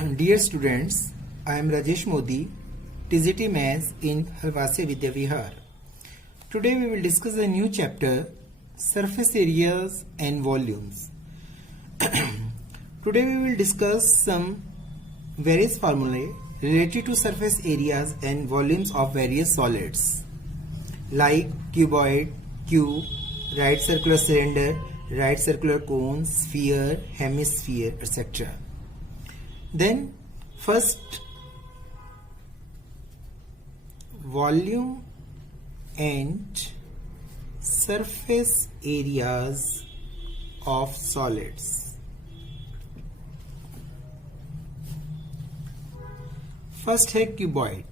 Dear students, I am Rajesh Modi, TGT Maths in Halwase Vidya Vihar. Today we will discuss a new chapter, Surface Areas and Volumes. Today we will discuss some various formulae related to surface areas and volumes of various solids like cuboid, cube, right circular cylinder, right circular cone, sphere, hemisphere, etc. Then first, volume and surface areas of solids. First है cuboid.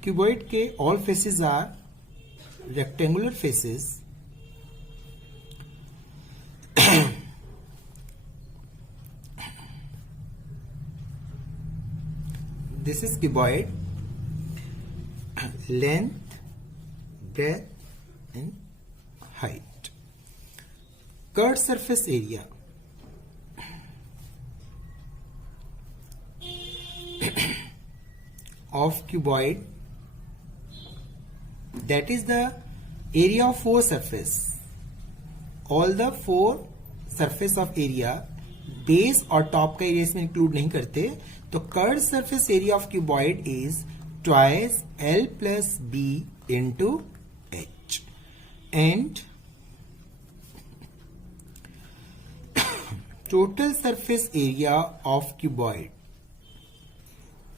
Cuboid के all faces are rectangular faces. This is cuboid. Length, breadth and height. Curved surface area. Of cuboid, that is the area of four surface. All the four surface of area, base और top का area इसमें include नहीं करते, तो curved surface area of cuboid is twice L plus B into H and total surface area of cuboid,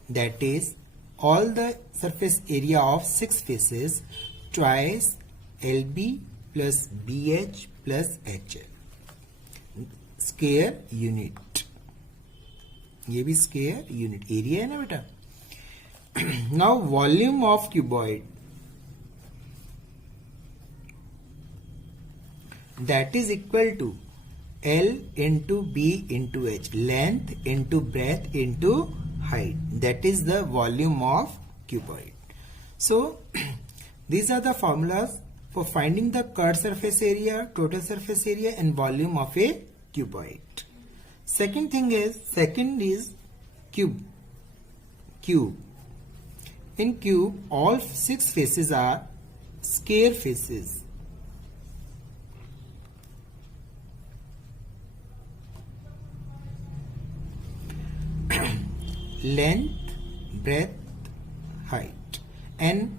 that is all the surface area of six faces, twice LB plus BH plus HL. Square unit, ये भी square unit area है ना बेटा. Now volume of cuboid, that is equal to L into B into H, length into breadth into height. That is the volume of cuboid. So these are the formulas for finding the curved surface area, total surface area and volume of a cuboid. Second is cube. In cube, all six faces are square faces. Length, breadth, height, and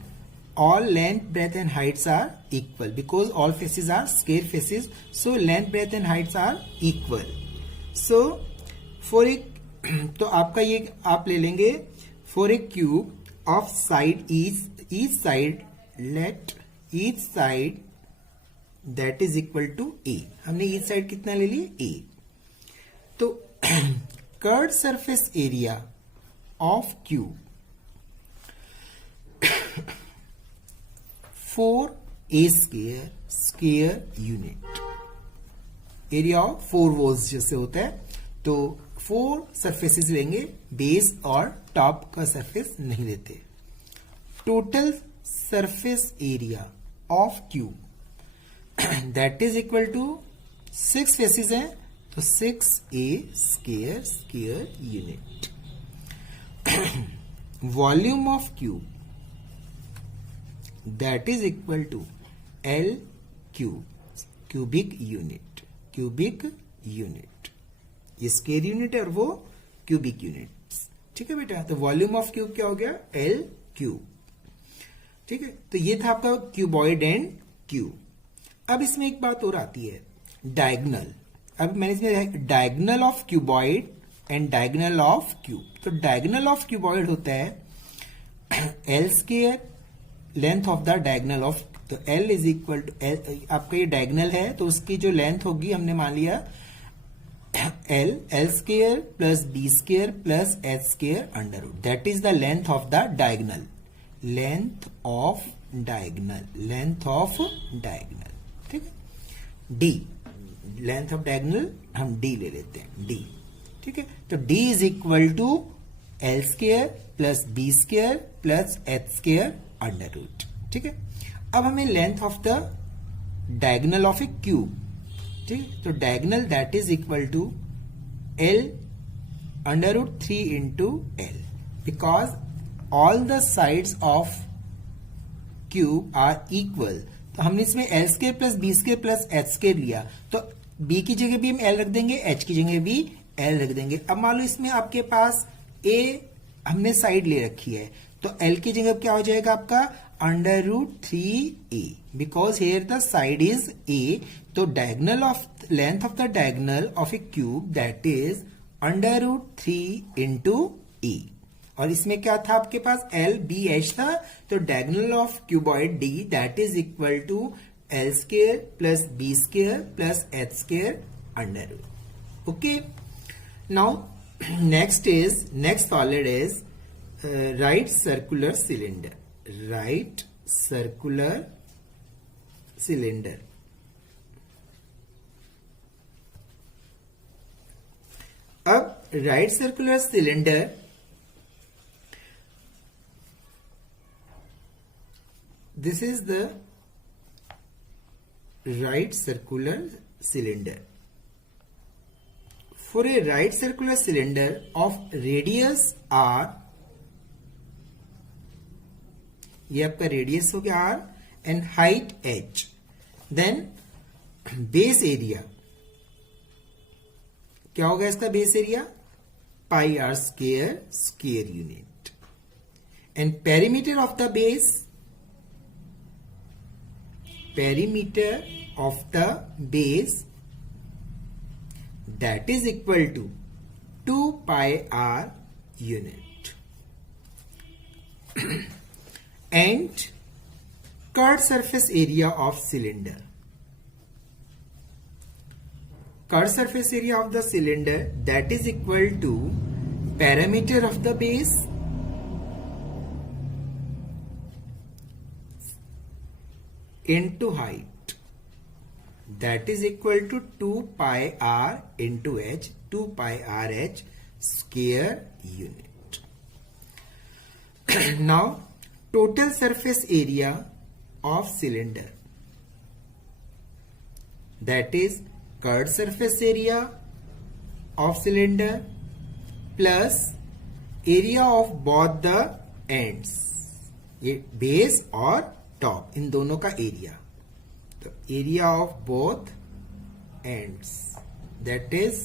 all length, breadth and heights are equal because all faces are square faces, so length, breadth and heights are equal. So for a तो आपका ये आप ले लेंगे for a cube of side each side, let each side that is equal to A. हमने each side कितना ले लिया A. तो curved surface area of cube 4A square unit. Area of 4 walls जैसे होता है, तो 4 सरफेसेस लेंगे, बेस और टॉप का सरफेस नहीं लेते. Total surface area of cube that is equal to 6 faces हैं, तो 6A square unit. Volume of cube that is equal to L cube, cubic unit. ये स्क्वायर यूनिट है और वो क्यूबिक यूनिट. ठीक है बेटा, तो वॉल्यूम ऑफ क्यूब क्या हो गया? L cube. ठीक है, तो ये था आपका क्यूबॉइड एंड क्यूब. अब इसमें एक बात और आती है, डायगनल. अब मैंने इसमें diagonal of cuboid and diagonal of cube. तो डायगनल ऑफ क्यूबॉइड होता है L square length of the diagonal of, तो L इज इक्वल टू आपका ये डायगनल है तो उसकी जो लेंथ होगी हमने मान लिया L square plus B square plus H square under root. That is the length of the diagonal. Length of diagonal. ठीक है, D लेंथ ऑफ डायगनल हम D ले लेते हैं, D. ठीक है, तो D is equal to L square plus B square plus H square under root. ठीक है, अब हमें length of the diagonal of a cube ठीक, तो diagonal that is equal to L √3 into L, because all the sides of cube are equal. तो हमने इसमें L square plus B square plus H square लिया, तो B की जगह भी हम L रख देंगे, H की जगह भी L रख देंगे। अब मान लो इसमें आपके पास A हमने साइड ले रखी है, तो L की जगह क्या हो जाएगा आपका √3a, because here the side is A, तो diagonal of length of the diagonal of a cube that is √3 into A। और इसमें क्या था आपके पास L B H था, तो diagonal of cuboid D that is equal to L square plus B square plus H square √। Okay, now next solid is right circular cylinder, right circular cylinder। अब right circular cylinder this is the right circular cylinder। For a right circular cylinder of radius r, ये आपका radius हो गया r and height h, then base area क्या होगा इसका base area pi R square square unit, and perimeter of the base, perimeter of the base that is equal to 2 pi r unit and curved surface area of cylinder, curved surface area of the cylinder that is equal to perimeter of the base into height, that is equal to 2 pi r into h, 2 pi r h square unit। Now total surface area of cylinder, that is curved surface area of cylinder plus area of both the ends, ये base और top इन दोनों का area, तो area of both ends that is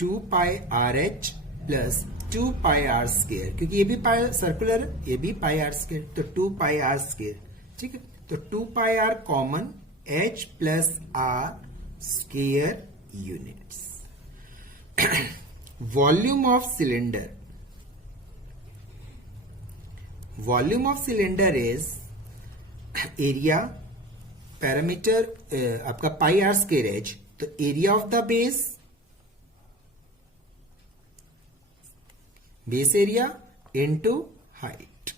2 pi R H plus 2 pi R square, क्योंकि ये भी पाई circular, ये भी पाई आर स्क्वायर, तो 2 पाई आर स्क्वायर। ठीक है, तो 2 pi R common, H plus R square units. Volume of cylinder, volume of cylinder is area, parameter आपका पाई आर स्क्वायर एच, तो area of the base, base area into height,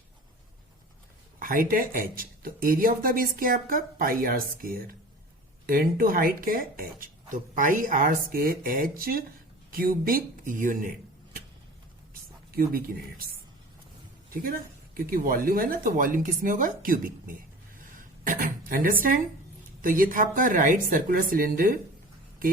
height है H, तो area of the base क्या है आपका pi R square into height क्या है H, तो pi R square H cubic unit, cubic units. ठीक है ना, क्योंकि वॉल्यूम है ना, तो वॉल्यूम किस में होगा क्यूबिक में। अंडरस्टैंड। तो ये था आपका राइट सर्कुलर सिलेंडर के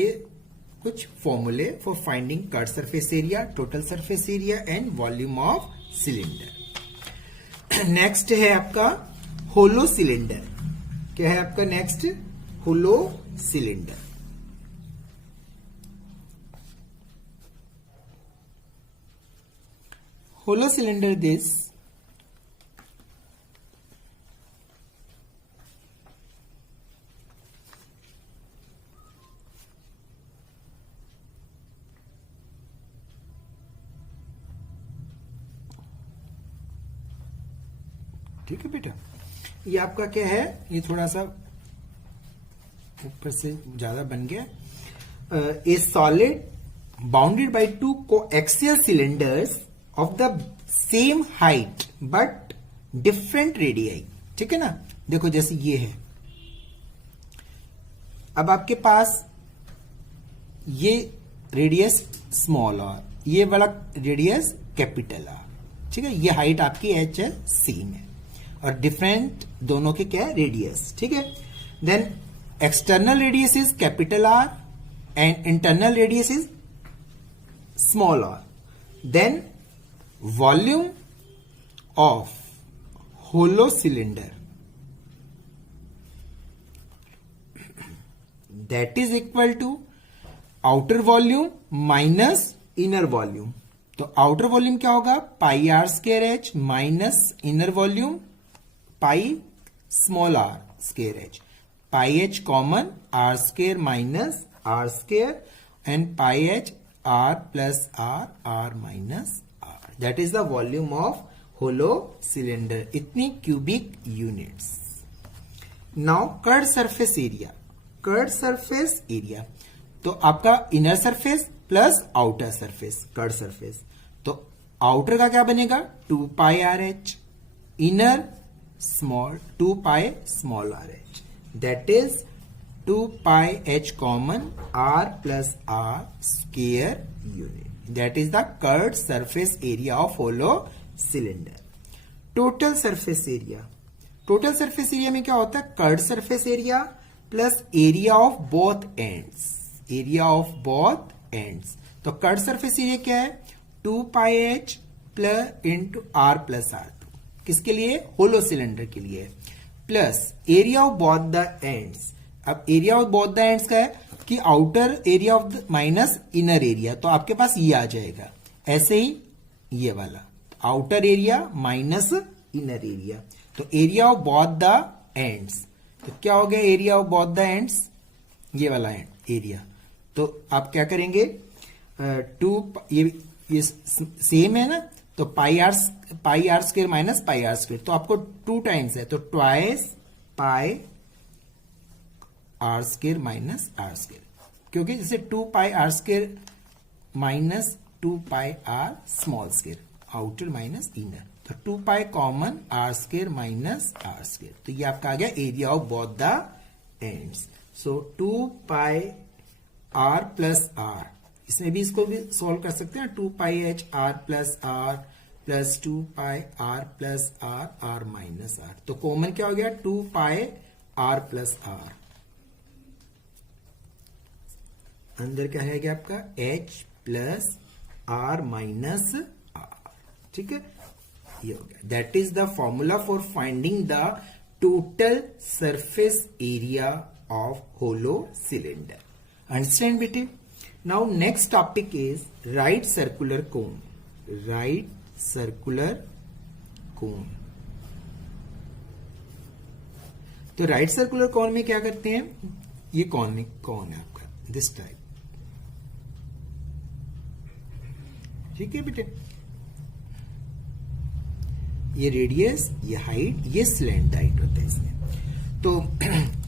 कुछ फॉर्मूले for finding curve surface area, total surface area and volume of cylinder. Next है आपका होलो सिलेंडर। क्या है आपका next? Hollow cylinder. Hollow cylinder this ठीक है बेटा, ये आपका क्या है, ये थोड़ा सा ऊपर से ज्यादा बन गया। ए solid bounded by two coaxial cylinders of the same height but different radii. ठीक है ना, देखो जैसे ये है, अब आपके पास ये रेडियस स्मॉल और ये वाला रेडियस कैपिटल आर। ठीक है, ये हाइट आपकी एच है, सेम है, और डिफरेंट दोनों के क्या है रेडियस। ठीक है, then external radius is capital R and internal radius is small r. Then volume of hollow cylinder, that is equal to outer volume minus inner volume. तो आउटर वॉल्यूम क्या होगा, pi R square H minus inner volume pi small R square H. Pi H common, R square minus R square and pi H R plus R, R minus R. That is the volume of hollow cylinder. इतनी cubic units. Now curved surface area. Curved surface area तो आपका inner surface plus outer surface, curved surface. तो outer का क्या बनेगा, 2 pi R H, inner small 2 pi small R H. That is 2 pi H common, R plus R square unit. That is the curved surface area of hollow cylinder. Total surface area. Total surface area में क्या होता है, curved surface area plus area of both ends. Area of both ends. तो curved surface area क्या है, 2 pi H plus into R plus R. किसके लिए, hollow cylinder के लिए. Plus area of both the ends. अब area of both the ends का है कि outer area of the minus inner area. तो आपके पास ये आ जाएगा ऐसे ही, ये वाला outer area minus inner area. तो area of both the ends. तो क्या हो गया, area of both the ends, ये वाला एरिया. तो आप क्या करेंगे, 2 ये सेम है ना, तो pi R square minus pi R square. तो आपको 2 टाइम्स है, तो twice pi R square minus R square. क्योंकि जैसे 2 pi R square minus 2 pi R small square, outer minus inner. तो 2 pi common, R square minus R square. तो ये आपका आ गया area of both the ends. So 2 pi R plus R, इसमें भी इसको भी सॉल्व कर सकते हैं. 2 pi H R plus R plus 2 pi R plus R, R minus R. तो कॉमन क्या हो गया, 2 पाई आर प्लस आर. अंदर क्या है आपका, H plus R minus R. ठीक है, ये हो गया. That is the formula for finding the total surface area of hollow cylinder. Understand बेटे. Now next topic is right circular cone. Right circular cone. तो राइट सर्कुलर कॉन में क्या करते हैं, ये कॉन है आपका दिस टाइप. ठीक है बेटे, ये रेडियस, ये हाइट, ये स्लैंट हाइट होता है इसमें. तो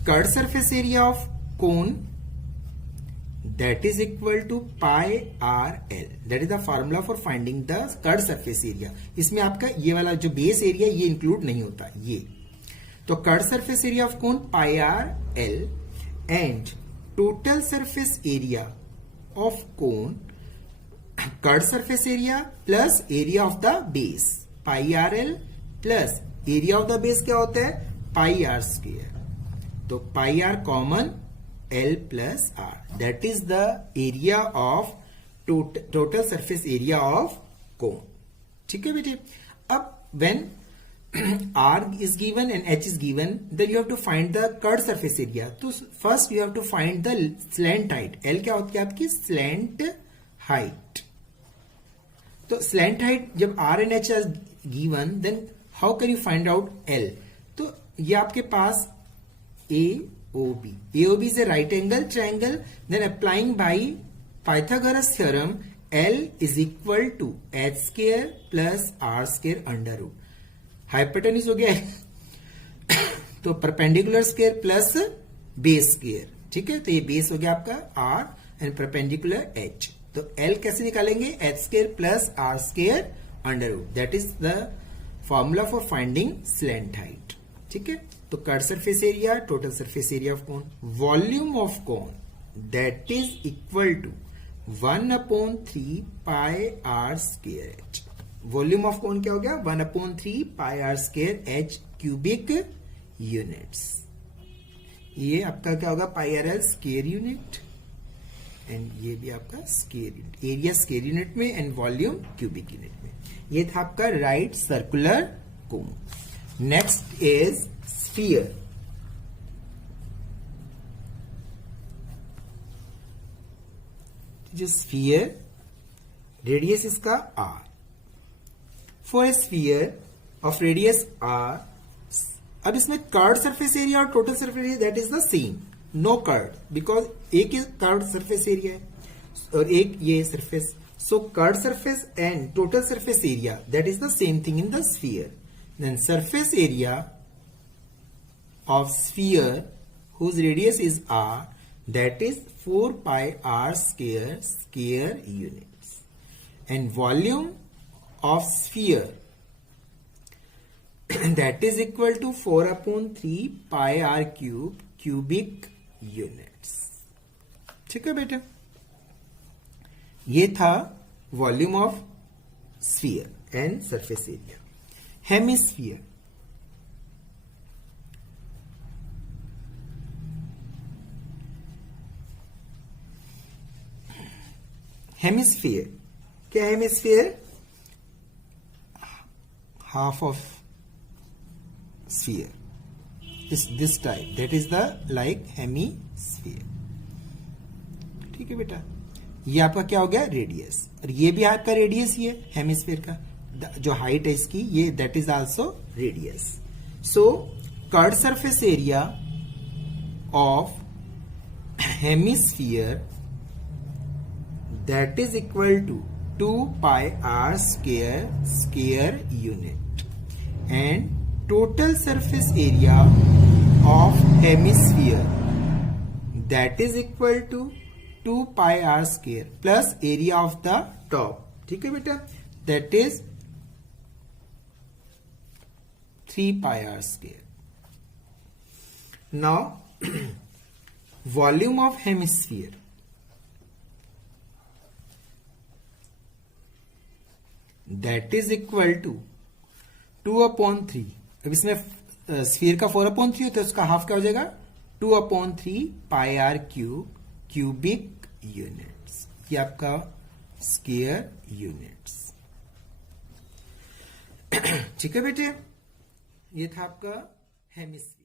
curved surface area of cone that is equal to pi r l. That is the formula for finding the curved surface area. इसमें आपका ये वाला जो बेस एरिया ये इंक्लूड नहीं होता ये. तो curved surface area of cone pi R L and total surface area of cone curved surface area plus area of the base pi R L plus area of the base क्या होता है, pi R square. तो pi R common, L plus R. That is the area of total surface area of cone. ठीक है बेटे. अब when R is given and H is given, then you have to find the curved surface area. तो first you have to find the slant height. L क्या होती है आपकी, slant height. तो slant height जब R and H is given, then how can you find out L? तो ये आपके पास AOB. AOB is a right angle triangle. Then applying by Pythagoras theorem, L is equal to H square plus R square under root. Hypotenuse हो गया है तो perpendicular square plus base square. ठीक है, तो ये बेस हो गया आपका R एंड परपेंडिकुलर H. तो L कैसे निकालेंगे, H square plus R square under root. That is the formula for finding slant height. ठीक है, तो curved surface area, total surface area of cone, volume of cone that is equal to 1/3 pi R square H. Volume of cone क्या हो गया, 1/3 pi R square H cubic units. ये आपका क्या होगा, pi R L square unit, and ये भी आपका square unit, area square unit में एंड वॉल्यूम क्यूबिक यूनिट में। ये था आपका right circular cone. Next is sphere. जो स्फीयर, रेडियस इसका R, for a sphere of radius R, अब इसमें कर्व्ड सरफेस एरिया और total surface area that is the same, no curved, because एक ही कर्व्ड सरफेस एरिया है और एक ये surface, so curved surface and total surface area that is the same thing in the sphere. Then surface area of sphere whose radius is r, that is 4 pi r square units, and volume of sphere that is equal to 4/3 pi r cube cubic units। ठीक है बेटा, ये था volume of sphere and surface area. Hemisphere, hemisphere क्या है? Hemisphere half of sphere, this type, that is the like hemisphere. ठीक है बेटा, ये आपका क्या हो गया, रेडियस, और ये भी आपका रेडियस ही है हेमिस्फीयर का, जो हाइट है इसकी, ये that is also radius. So curved surface area of hemisphere that is equal to 2 pi r square unit, and total surface area of hemisphere that is equal to 2 pi r square plus area of the top। ठीक है बेटा, that is 3 pi r square। now volume of hemisphere that is equal to 2/3, अब इसमें sphere का 4/3 होता है, उसका half क्या हो जाएगा, 2/3 पाई आर क्यूबिक यूनिट्स, ये आपका स्क्वायर यूनिट्स। ठीक है बेटे, ये था आपका हेमिस्फीयर।